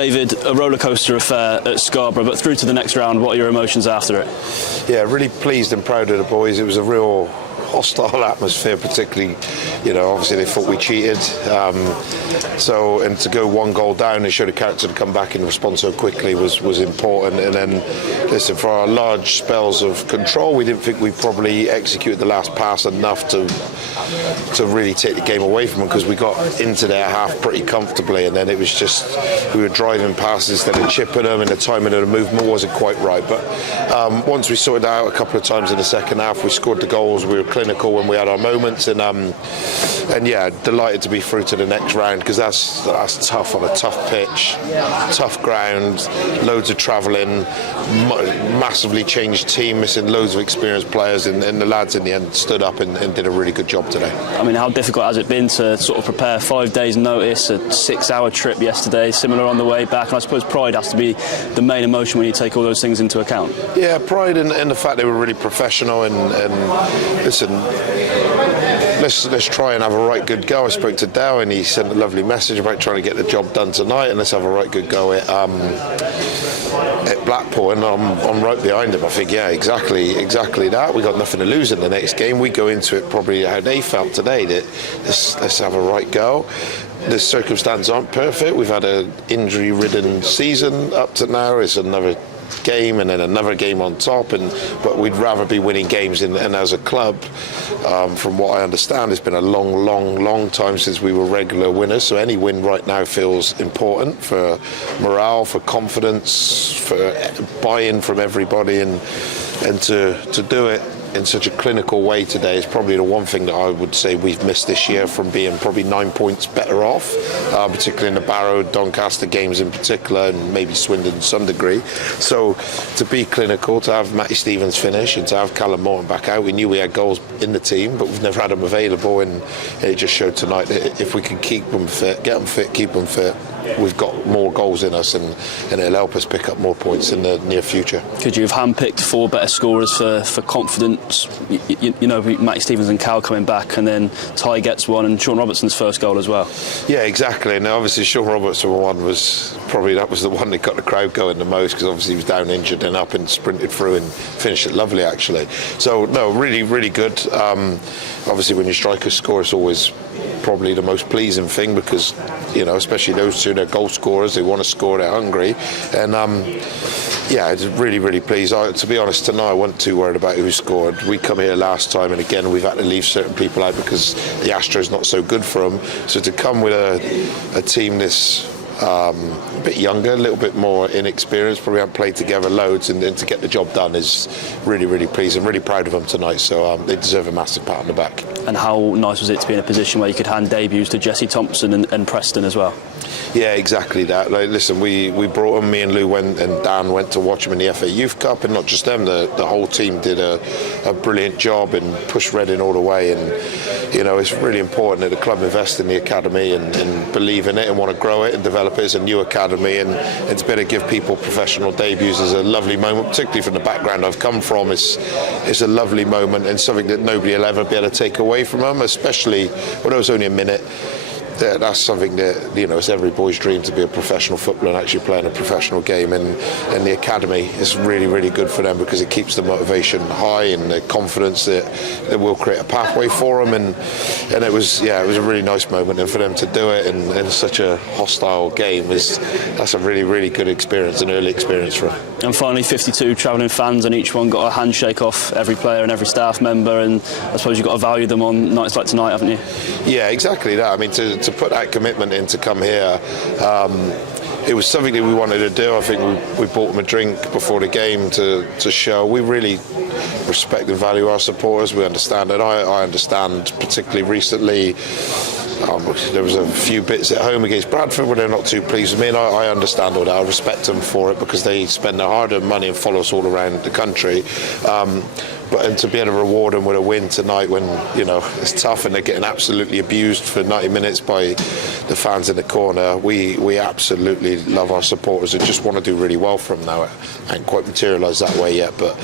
David, a rollercoaster affair at Scarborough, but through to the next round, what are your emotions after it? Yeah, really pleased and proud of the boys. It was a real hostile atmosphere, particularly, obviously they thought we cheated. And to go one goal down and show the character to come back and respond so quickly was important. And then, listen, for our large spells of control, we didn't think we probably executed the last pass enough to really take the game away from them, because we got into their half pretty comfortably, and then it was just, we were driving passes instead of chipping them, and the timing of the movement wasn't quite right. But once we sorted out a couple of times in the second half, we scored the goals, we were clinical when we had our moments, and yeah, delighted to be through to the next round, because that's tough on a tough pitch, tough ground, loads of travelling, massively changed team, missing loads of experienced players, and the lads in the end stood up and did a really good job today. I mean, how difficult has it been to sort of prepare 5 days notice, a 6-hour trip yesterday, similar on the way back, and I suppose pride has to be the main emotion when you take all those things into account? Yeah, pride in the fact they were really professional, and listen, let's try and have a right good go. I spoke to Dow and he sent a lovely message about trying to get the job done tonight, and let's have a right good go at Blackpool, and I'm right behind him. I think, yeah, exactly that. We got nothing to lose in the next game. We go into it probably how they felt today, that let's have a right go. The circumstances aren't perfect. We've had an injury-ridden season up to now. It's another game and then another game on top, but we'd rather be winning games, and as a club, from what I understand, it's been a long time since we were regular winners, so any win right now feels important for morale, for confidence, for buy-in from everybody, and to do it in such a clinical way today is probably the one thing that I would say we've missed this year, from being probably 9 points better off, particularly in the Barrow, Doncaster games in particular, and maybe Swindon to some degree. So to be clinical, to have Matty Stevens finish, and to have Callum Morton back out, we knew we had goals in the team, but we've never had them available, and it just showed tonight that if we can keep them fit, get them fit, keep them fit, we've got more goals in us, and it'll help us pick up more points in the near future. Could you have handpicked 4 better scorers for confidence? Matty Stevens and Cal coming back, and then Ty gets one, and Sean Robertson's first goal as well. Yeah, exactly. And obviously Sean Robertson one was the one that got the crowd going the most, because obviously he was down injured and up and sprinted through and finished it lovely, actually. So no, really good. Obviously when your strikers score, it's always probably the most pleasing thing, because especially those two, they're goal scorers, they want to score, they're hungry, and yeah, it's really pleased. To be honest, tonight I wasn't too worried about who scored. We come here last time, and again we've had to leave certain people out because the Astros not so good for them, so to come with a team this a bit younger, a little bit more inexperienced, probably haven't played together loads, and then to get the job done is really pleasing. Really proud of them tonight, so they deserve a massive pat on the back. And how nice was it to be in a position where you could hand debuts to Jesse Thompson and Preston as well? Yeah, exactly that. Listen, we brought them, me and Lou and Dan went to watch them in the FA Youth Cup, and not just them, the whole team did a brilliant job and pushed Reading all the way, and it's really important that the club invest in the academy and believe in it and want to grow it and develop it as a new academy, and it's better give people professional debuts. Is a lovely moment, particularly from the background I've come from. It's a lovely moment, and something that nobody will ever be able to take away from them, especially when it was only a minute. That's something that it's every boy's dream, to be a professional footballer and actually playing a professional game, and the academy is really good for them, because it keeps the motivation high and the confidence that will create a pathway for them, and it was a really nice moment, and for them to do it in such a hostile game that's a really good experience, an early experience for them. And finally, 52 travelling fans, and each one got a handshake off every player and every staff member, and I suppose you've got to value them on nights like tonight, haven't you? Yeah, exactly that. I mean, to put that commitment in to come here, it was something that we wanted to do. I think we bought them a drink before the game to show we really respect and value our supporters. We understand it. I understand, particularly recently, there was a few bits at home against Bradford where they're not too pleased with me, and I understand all that. I respect them for it, because they spend their hard-earned money and follow us all around the country. And to be able to reward them with a win tonight, when it's tough and they're getting absolutely abused for 90 minutes by the fans in the corner, we absolutely love our supporters and just want to do really well for them now. It ain't quite materialised that way yet, but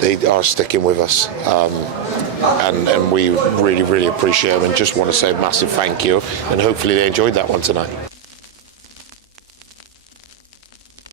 they are sticking with us. And we really appreciate them, and just want to say a massive thank you, and hopefully they enjoyed that one tonight.